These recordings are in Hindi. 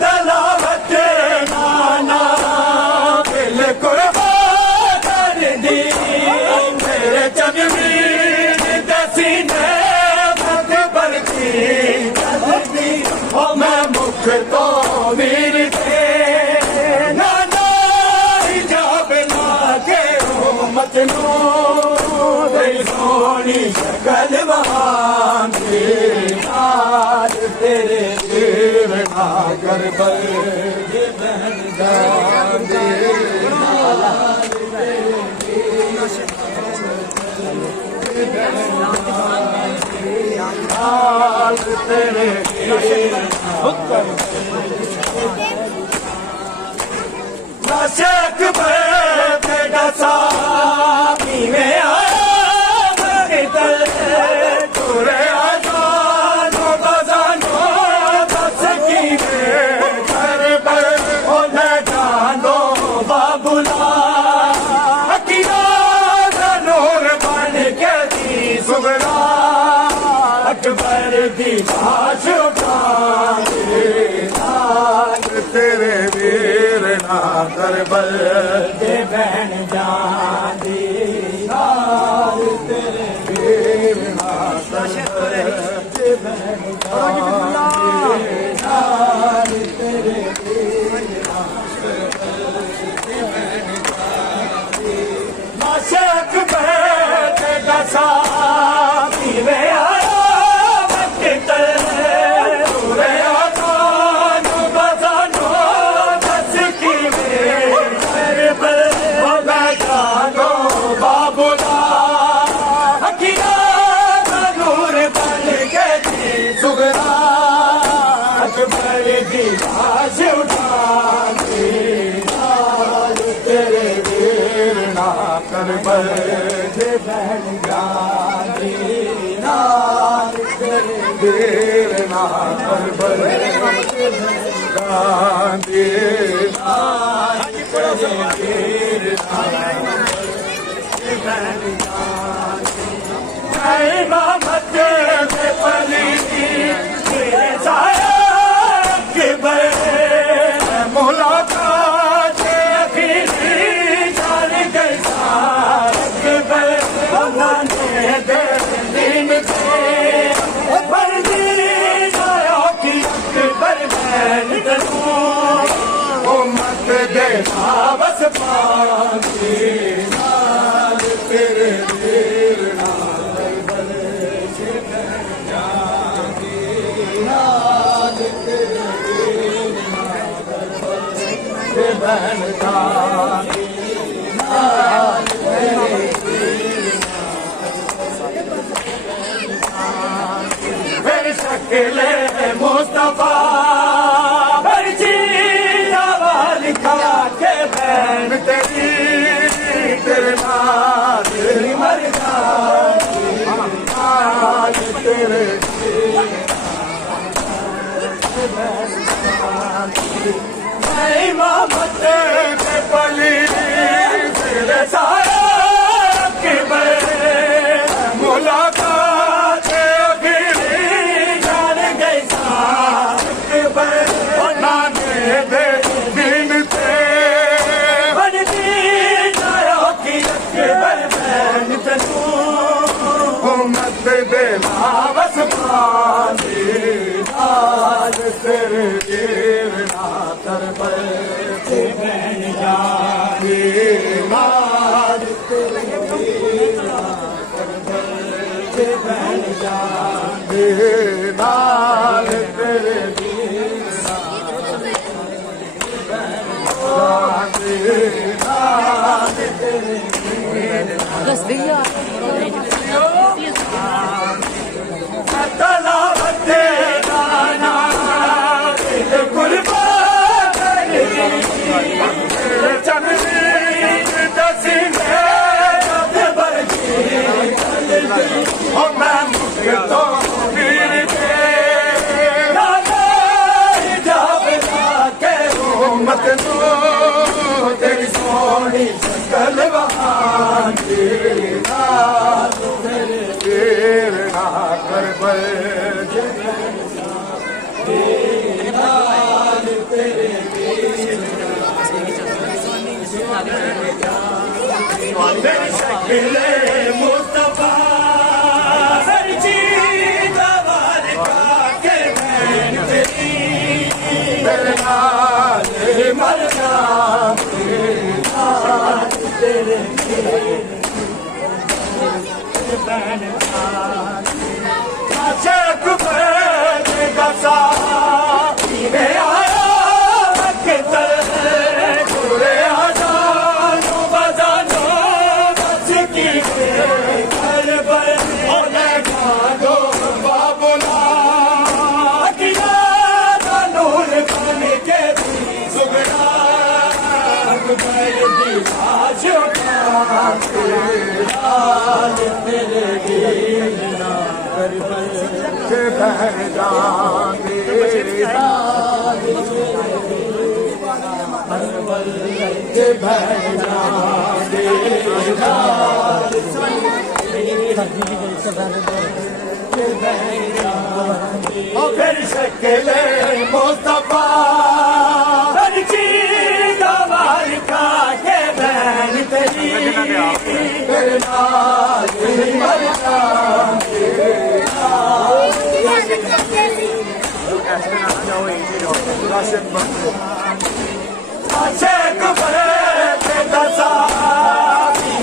तलावत नाना दिल कुर्बान कर दी मेरे जमीन दसीने मत बरती ओ मैं मुख तो वीर थे नाना हिजाब लागे उम्मत नो सोनी शकल वहां आज तेरे देर ना कर बल बहन जाने आज तेरे नशक बेटा सामी में अकबर दी बाश उठाए तेरे वीर ना करबल दे बहन जानी तेरे वीर ना करबल दे बहन जानी तेरे वीर ना करबल दे बहन जानी माशक बैठे दसा में तेरे वीर ना करबल दे बहन जानी तेरे वीर ना करबल दे बहन जानी तेरे वीर ना दे बहन जानी इमामत में पली तेरे साया अकबर मुलाकात अखीरी जान गई अकबर बनाने दे दिन थे बर्दी जाया की अकबर बहन तू मत दे बस पानी तेरे वीर ना करबल से बहन जानी तेरे वीर ना करबल से बहन जानी तेरे वीर फिर शक्ल मुस्तफा बरची लिखा के बहन तेरी तेरे नाल मर जानी तेरे इमामत के पली तेरे साया अकबर मुलाकात अखीरी जान गई अकबर बनाने दे दिन थे बनती जाया की अकबर बहन तू मत दे बस पानी आज तेरे वीर ना करबल से बहन जानी आज तेरे वीर ना करबल से बहन जानी आज तेरे वीर ना आज तेरे वीर तलावत नाना दिल कुर्बान कर दी जमीन दसीने मत बरती ओ मैं मुख तो वीर थे नाना हिजाब लागे उम्मत नो तेरी सोनी शकल वहां तेरे वीर मेरी शक्ल मुस्तफा हर चीज वार का के बहन तेरी तेरे नाल मर तेरे बहन चक गसा में आया पूरे आजानो बजानो बस की घर पर दो बाबुला किया नूर बन के सुगड़ा तेरे दीना कर बहन जाने फिर शक्ल मुस्तफा हर चीज वार का के बहन तेरी तेरे नाल मर शेख बड़े दसा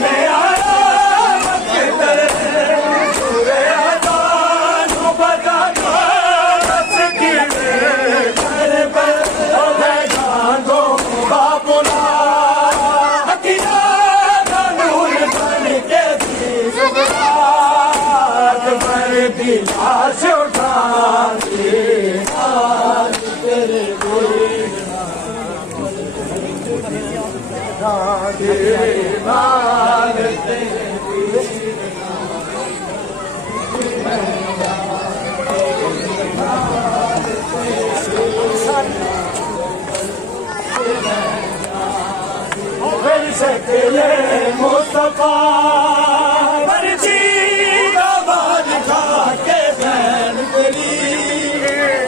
में आया पूरे आजानो बजानो बस की घर पर दो बाबुला किया नूर बन के पर दिला से उठा तेरे शक्ल मुस्तफा हर चीज आवाज खा के बहन तेरी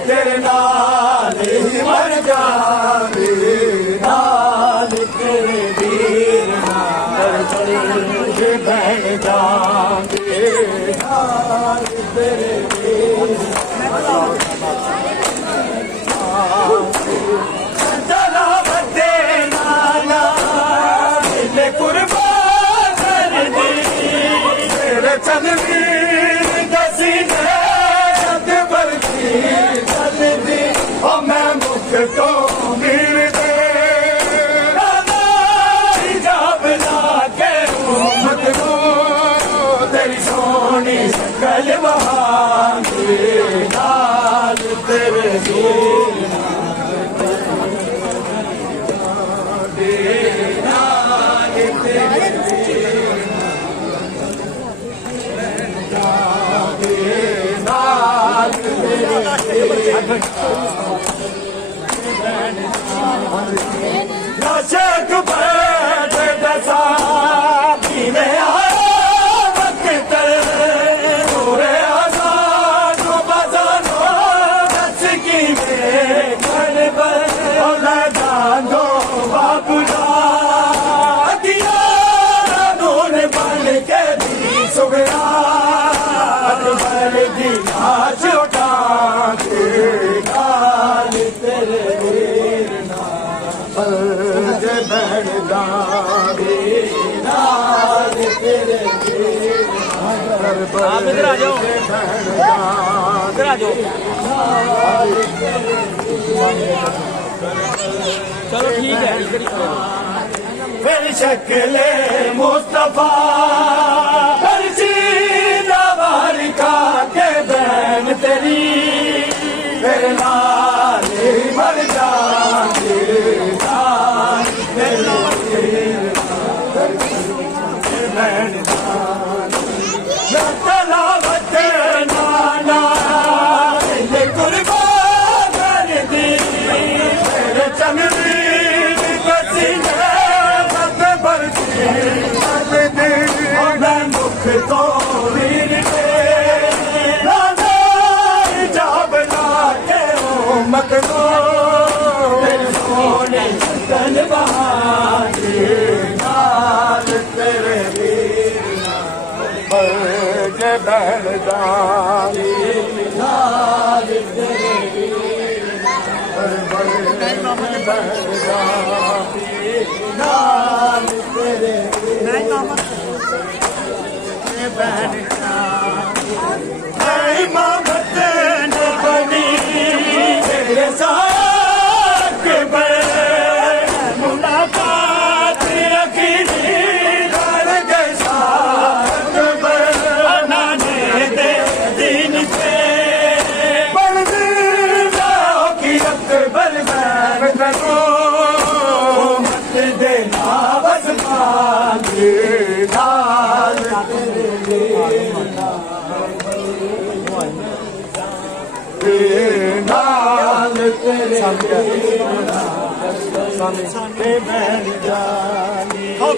तेरे नाल ही मर जाने नाल तेरे वीर बहन जाने नाल तेरे वीर चलवीर दसी शब्द बरती चलती और मैं मुख तो मीर दे हिजाब ला के मत को तेरी सोनी शक्ल वहाँ नाल तेरे शेख बड़े दसा में आया वक्त पूरे आजानो बजानो बस की घर पर दो बाबुला किया नूर बन के सुगड़ा दिला छोटा तेरे बहन आप इधर आ जाओ इधर आ जाओ चलो ठीक है फिर शक्ल मुस्तफा हर चीज वार का के बहन तेरी फिर नाल मर जाने तलावत नाना कुर्बान कर दी चमरीर बसी मत बरती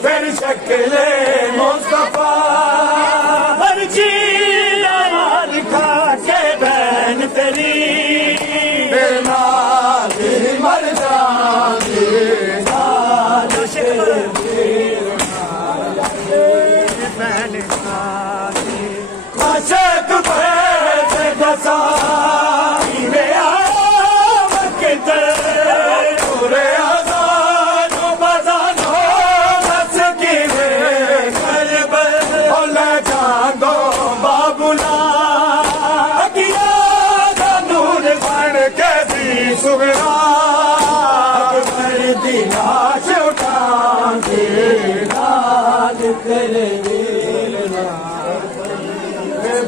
फिर शक्ले मुस्तफा हर चीज लिखा के बहन तेरी मर जाती बहन अशक दसा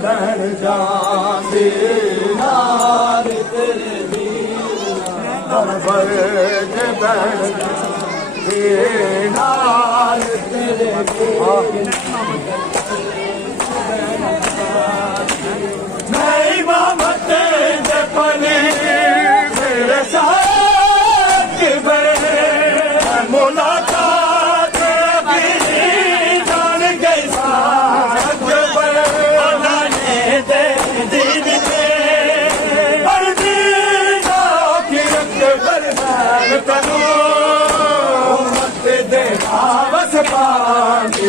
बहन जाती नार तेरे बहन जाती नार तेरे नहीं मोहब्बत जपने मेरे साथ मुलाकात जान गई बस पानी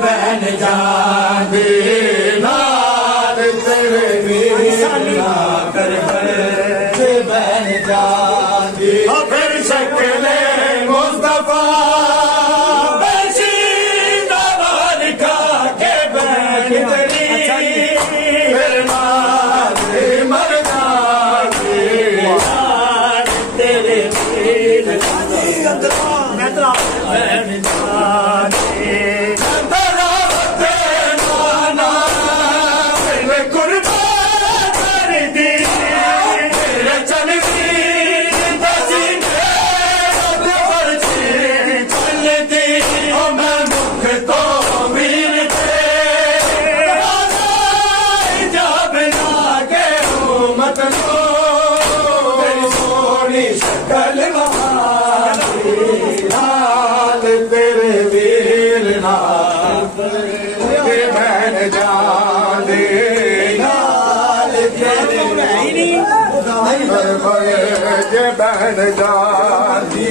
बहन जाने नार तेरे कर बहन जाने फिर शक्ले मुस्तफा लिखा के बहन तेरी मर जाने तेरे मैं तो बहन जाने बहन जाने नाल तेरे बहन जाती